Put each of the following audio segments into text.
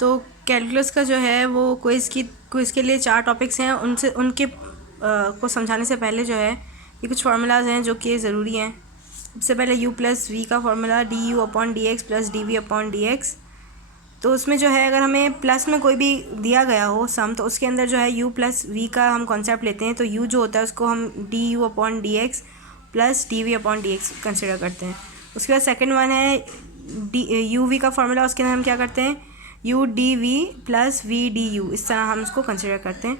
तो कैलकुलस का जो है वो क्विज़ के लिए 4 टॉपिक्स हैं। उनके को समझाने से पहले जो है ये कुछ फार्मूलाज हैं जो कि ज़रूरी हैं। सबसे पहले u प्लस वी का formula D U upon D X plus D V upon D X. तो उसमें जो है अगर हमें प्लस में कोई भी दिया गया हो सम, तो उसके अंदर जो है u प्लस वी का हम कॉन्सेप्ट लेते हैं। तो u जो होता है उसको हम D U upon D X plus D V upon D X consider करते हैं। उसके बाद सेकेंड वन है डी यू वी का फार्मूला, उसके अंदर हम क्या करते हैं u D V plus V D U, इस तरह हम उसको कंसिडर करते हैं।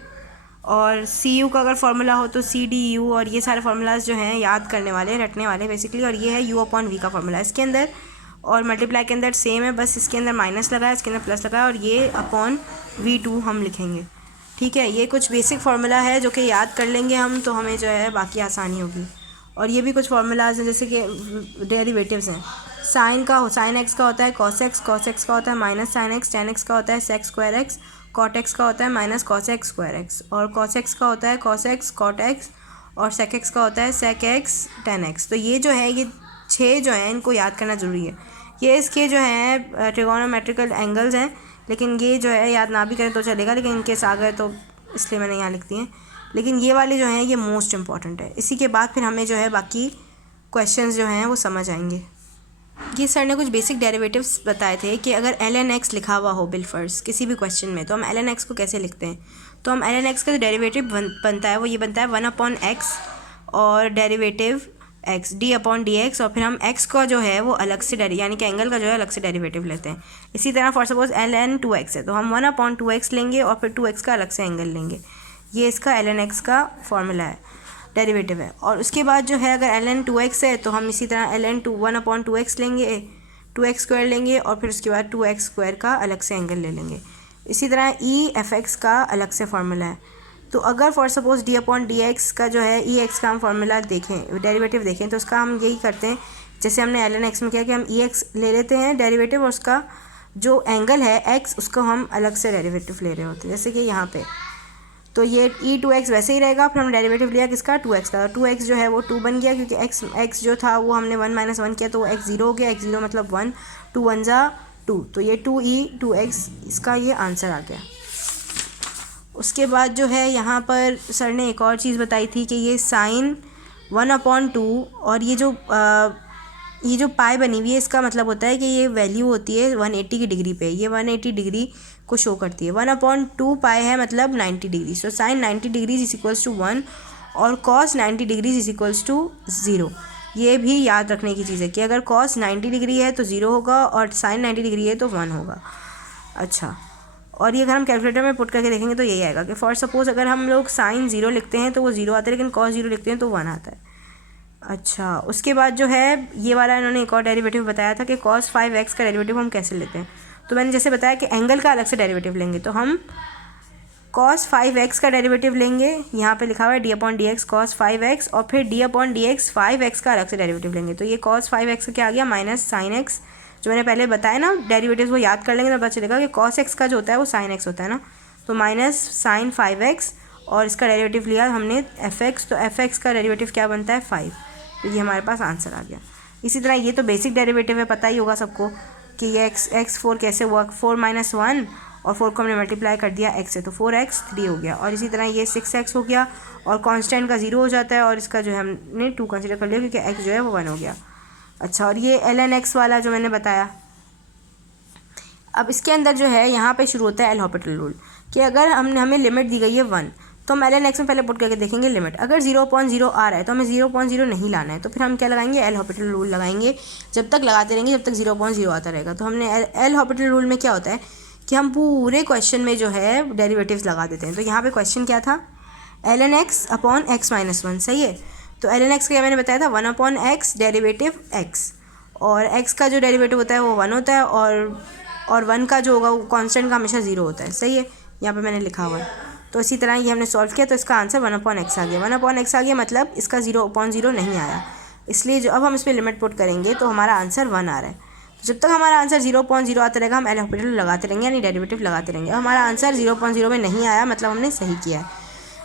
और सी यू का अगर फार्मूला हो तो सी डी यू, और ये सारे फार्मूलाज जो हैं याद करने वाले, रटने वाले बेसिकली। और ये है u अपॉन वी का फार्मूला इसके अंदर, और मल्टीप्लाई के अंदर सेम है, बस इसके अंदर माइनस लगा है, इसके अंदर प्लस लगा है, और ये अपॉन v2 हम लिखेंगे। ठीक है, ये कुछ बेसिक फार्मूला है जो कि याद कर लेंगे हम, तो हमें जो है बाकी आसानी होगी। और ये भी कुछ फार्मूलाज हैं जैसे कि डेरिवेटिव्स हैं। साइन एक्स का होता है कॉस एक्स का होता है minus sine X, tan X का होता है sec square X, cot X का होता है minus cos X square X, और कॉस एक्स का होता है कॉस एक्स कॉट एक्स, और सेक एक्स का होता है सेक एक्स टेन एक्स। तो ये जो है ये 6 जो हैं इनको याद करना ज़रूरी है। ये इसके जो हैं ट्रिगोनोमेट्रिकल एंगल्स हैं, लेकिन ये जो है याद ना भी करें तो चलेगा, लेकिन इनके आ गए तो इसलिए मैंने यहाँ लिख दिए हैं। लेकिन ये वाले जो हैं ये मोस्ट इंपॉर्टेंट है। इसी के बाद फिर हमें जो है बाकी क्वेश्चंस जो हैं वो समझ आएंगे। ये सर ने कुछ बेसिक डेरिवेटिव्स बताए थे कि अगर ln x लिखा हुआ हो बिलफर्स किसी भी क्वेश्चन में, तो हम ln x को कैसे लिखते हैं। तो हम ln x का जो डेरिवेटिव बनता है वो ये बनता है 1 अपॉन एक्स और derivative x d upon D x, और फिर हम x का जो है वो अलग से यानी कि एंगल का जो है अलग से डेरिवेटिव लेते हैं। इसी तरह फॉर सपोज ln 2x है तो हम 1 अपॉन 2x लेंगे और फिर 2x का अलग से एंगल लेंगे। ये इसका ln x का फॉर्मूला है, डेरिवेटिव है। और उसके बाद जो है अगर ln 2x है तो हम इसी तरह ln 1 अपॉन 2x लेंगे, 2x स्क्वायर लेंगे, और फिर उसके बाद 2x स्क्वायर का अलग से एंगल ले लेंगे। इसी तरह ई एफ एक्स का अलग से फार्मूला है। तो अगर for suppose D upon D x का जो है ई एक्स का हम फार्मूला देखें, डेरिवेटिव देखें, तो उसका हम यही करते हैं जैसे हमने ln x में किया कि हम ई एक्स ले लेते हैं डेरिवेटिव, और उसका जो एंगल है x उसको हम अलग से डेरिवेटिव ले रहे होते हैं, जैसे कि यहाँ पे। तो ये e2x वैसे ही रहेगा, फिर हम डेरिवेटिव लिया किसका 2x का, 2x जो है वो 2 बन गया क्योंकि x जो था वो हमने 1 माइनस 1 किया तो वो x 0 हो गया, x 0 मतलब 1, 2 1 जा 2, तो ये 2e2x इसका ये आंसर आ गया। उसके बाद जो है यहाँ पर सर ने एक और चीज़ बताई थी कि ये साइन 1 अपॉन 2 और ये जो पाई बनी हुई है इसका मतलब होता है कि ये वैल्यू होती है 180 की डिग्री पे, ये 180 डिग्री को शो करती है। 1 अपॉन 2 पाई है मतलब 90 degree, so sine 90 degrees is equals to 1 और cos 90 degrees is equals to 0। ये भी याद रखने की चीज़ है कि अगर कॉस 90 डिग्री है तो 0 होगा और साइन 90 डिग्री है तो 1 होगा। अच्छा, और ये अगर हम कैलकुलेटर में पुट करके देखेंगे तो यही आएगा कि फॉर सपोज अगर हम लोग साइन 0 लिखते हैं तो वो 0 आता है, लेकिन कॉस 0 लिखते हैं तो 1 आता है। अच्छा, उसके बाद जो है ये वाला इन्होंने एक और डेरिवेटिव बताया था कि cos 5x का डेरिवेटिव हम कैसे लेते हैं। तो मैंने जैसे बताया कि एंगल का अलग से डेरिवेटिव लेंगे, तो हम cos 5x का डेरिवेटिव लेंगे, यहाँ पे लिखा हुआ है d upon D x cos 5x, और फिर d upon D x 5x का अलग से डेरिवेटिव लेंगे। तो ये cos 5x का क्या आ गया माइनस साइन एक्स, जो मैंने पहले बताया ना डेरिवेटिव वो याद कर लेंगे तो पता चलेगा कि cos x का जो होता है वो साइन x होता है ना, तो माइनस साइन 5x, और इसका डेरिवेटिव लिया हमने fx, तो fx का डेरिवेटिव क्या बनता है 5, तो ये हमारे पास आंसर आ गया। इसी तरह ये तो बेसिक डेरिवेटिव है, पता ही होगा सबको कि ये x4 कैसे हुआ, 4 माइनस 1 और 4 को हमने मल्टीप्लाई कर दिया x से तो 4x 3 हो गया, और इसी तरह ये 6x हो गया और कांस्टेंट का 0 हो जाता है, और इसका जो है हमने 2 कंसिडर कर लिया क्योंकि x जो है वो 1 हो गया। अच्छा, और ये ln x वाला जो मैंने बताया, अब इसके अंदर जो है यहाँ पे शुरू होता है एल हॉपिटल रूल कि अगर हमें लिमिट दी गई है 1 तो हम ln x में पहले पुट करके देखेंगे लिमिट, अगर 0.0 आ रहा है तो हमें 0.0 नहीं लाना है, तो फिर हम क्या लगाएंगे एल हॉपिटल रूल लगाएंगे, जब तक लगाते रहेंगे जब तक 0.0 आता रहेगा। तो हमने एल हॉपिटल रूल में क्या होता है कि हम पूरे क्वेश्चन में जो है डेरिवेटिव्स लगा देते हैं। तो यहाँ पे क्वेश्चन क्या था ln x upon x minus 1, सही है। तो ln x का क्या मैंने बताया था 1 अपॉन x डेरिवेटिव x, और x का जो डेरिवेटिव होता है वो 1 होता है, और 1 का जो होगा वो कॉन्स्टेंट का हमेशा 0 होता है, सही है, यहाँ पर मैंने लिखा हुआ है। तो इसी तरह ये हमने सॉल्व किया तो इसका आंसर 1 अपॉन एक्स आ गया। 1 अपॉन एक्स आ गया मतलब इसका 0.0 नहीं आया, इसलिए जो अब हम इसमें लिमिट पुट करेंगे तो हमारा आंसर 1 आ रहा है। तो जब तक हमारा आंसर 0.0 आता रहेगा हम एल हॉपिटल लगाते रहेंगे, यानी डेरिवेटिव लगाते रहेंगे। अब हमारा आंसर 0.0 में नहीं आया मतलब हमने सही किया है।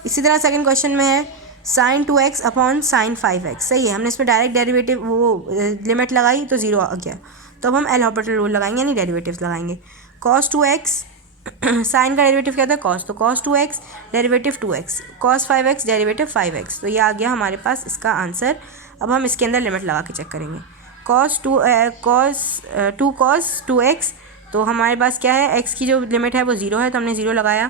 इसी तरह सेकेंड क्वेश्चन में है sign 2x upon sine 5x, सही है, हमने इसमें डायरेक्ट डेरिवेटिव वो लिमिट लगाई तो 0 आ गया। तो तो अब हम एल हॉस्पिटल रूल लगाएंगे यानी डेरिवेटिव्स लगाएंगे। cos 2x साइन का डेरिवेटिव क्या था cos, तो cos 2x derivative 2x, cos 5x derivative 5x। तो ये आ गया हमारे पास इसका आंसर। अब हम इसके अंदर लिमिट लगा के चेक करेंगे। cos 2 cos 2x, तो हमारे पास क्या है, x की जो लिमिट है वो 0 है, तो हमने 0 लगाया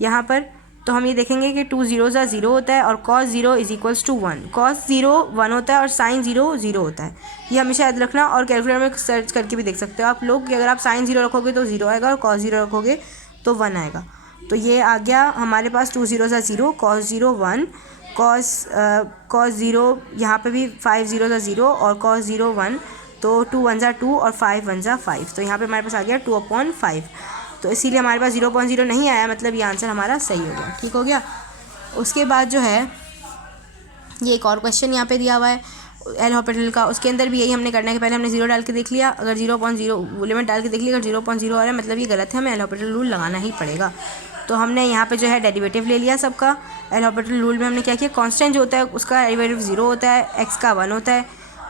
यहाँ पर। तो हम ये देखेंगे कि 2 0 0 होता है और cos 0 is equals to 1, cos 0 1 होता है और sin 0 0 होता है। ये हमेशा याद रखना, और कैलकुलेटर में सर्च करके भी देख सकते हो आप लोग कि अगर आप sin 0 रखोगे तो 0 आएगा और cos 0 रखोगे तो 1 आएगा। तो ये आ गया हमारे पास 2 0 0, cos 0 1, cos 0 यहाँ पे भी 5 0 0 और cos 0 1, तो 2 1 2 और 5 1 5, तो यहाँ पे हमारे पास आ गया 2/5। तो इसीलिए हमारे पास 0.0 नहीं आया, मतलब ये आंसर हमारा सही हो गया। ठीक हो गया। उसके बाद जो है ये एक और क्वेश्चन यहाँ पे दिया हुआ है एल हॉस्पिटल का, उसके अंदर भी यही हमने करना है कि पहले हमने 0 डाल के देख लिया, अगर 0.0 लिमिट डाल के देख लिया, अगर 0.0 आ रहा है मतलब ये गलत है, हमें एल हॉस्पिटल रूल लगाना ही पड़ेगा। तो हमने यहाँ पे जो है डेरिवेटिव ले लिया सबका। एल हॉस्पिटल रूल में हमने क्या किया, कांस्टेंट जो होता है उसका डेरिवेटिव 0 होता है, x का 1 होता है,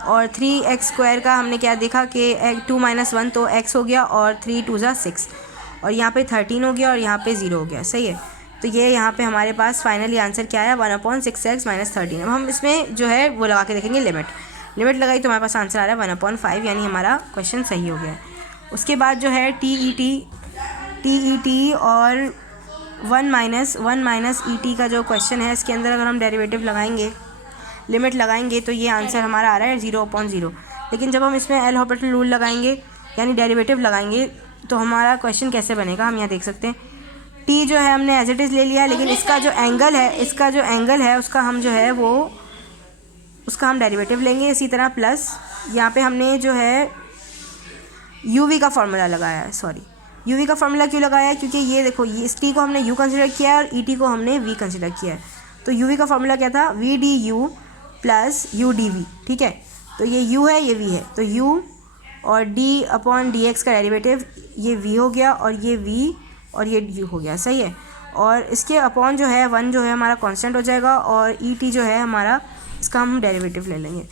और 3x² का हमने क्या देखा कि 2 - 1 तो x हो गया, और 3 2 6, और यहाँ पे 13 हो गया और यहाँ पे 0 हो गया। सही है। तो ये यहाँ पे हमारे पास फाइनली आंसर क्या आया, 1/6x - 13। अब हम इसमें जो है वो लगा के देखेंगे लिमिट लगाई तो हमारे पास आंसर आ रहा है 1/5, यानी हमारा क्वेश्चन सही हो गया। उसके बाद जो है TET और 1 - ET का जो क्वेश्चन है, इसके अंदर अगर हम डेरिवेटिव लगाएंगे, लिमिट लगाएंगे, तो ये आंसर हमारा आ रहा है 0/0। लेकिन जब हम इसमें एल हॉस्पिटल रूल लगाएंगे यानी डेरिवेटिव लगाएंगे तो हमारा क्वेश्चन कैसे बनेगा, हम यहाँ देख सकते हैं। टी जो है हमने एज इट इज़ ले लिया, लेकिन इसका जो एंगल है उसका हम जो है वो उसका हम डेरिवेटिव लेंगे। इसी तरह प्लस यहाँ पे हमने जो है यूवी का फार्मूला लगाया है। सॉरी, यूवी का फार्मूला क्यों लगाया है, क्योंकि ये देखो, ये इस टी को हमने यू कंसिडर किया है और ई टी को हमने वी कंसिडर किया है। तो यूवी का फार्मूला क्या था, V D U plus U D V. ठीक है, तो ये यू है ये वी है, तो यू और d/dx का डेरिवेटिव ये v हो गया, और ये v और ये u हो गया। सही है। और इसके अपॉन जो है 1 जो है हमारा कांस्टेंट हो जाएगा, और et जो है हमारा, इसका हम डेरिवेटिव ले लेंगे।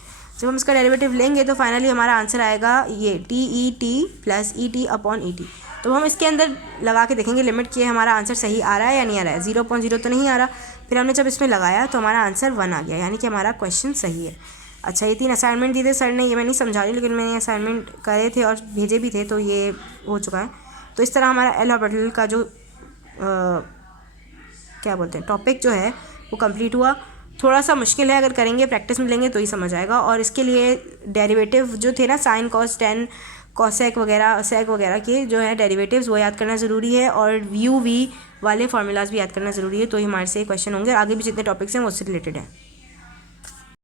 जब हम इसका डेरिवेटिव लेंगे तो फाइनली हमारा आंसर आएगा ये TET प्लस ET/ET। तो हम इसके अंदर लगा के देखेंगे लिमिट कि हमारा आंसर सही आ रहा है या नहीं आ रहा है। 0.0 तो नहीं आ रहा, फिर हमने जब इसमें लगाया तो हमारा आंसर 1 आ गया, यानी कि हमारा क्वेश्चन सही है। अच्छा, ये 3 असाइनमेंट दिए थे सर ने, ये मैं नहीं समझा रही, लेकिन मैंने असाइनमेंट करे थे और भेजे भी थे, तो ये हो चुका है। तो इस तरह हमारा एल हॉस्पिटल का जो क्या बोलते हैं टॉपिक जो है वो कंप्लीट हुआ। थोड़ा सा मुश्किल है, अगर करेंगे प्रैक्टिस में लेंगे तो ही समझ आएगा। और इसके लिए डेरिवेटिव जो थे ना, साइन कॉस टेन कॉसेक वगैरह सेक वगैरह के जो है डेरिवेटिव्स, वो याद करना ज़रूरी है, और यू वी वाले फार्मूलाज भी याद करना ज़रूरी है, तो ही हमारे से क्वेश्चन होंगे। आगे भी जितने टॉपिक्स हैं वो उससे रिलेटेड है।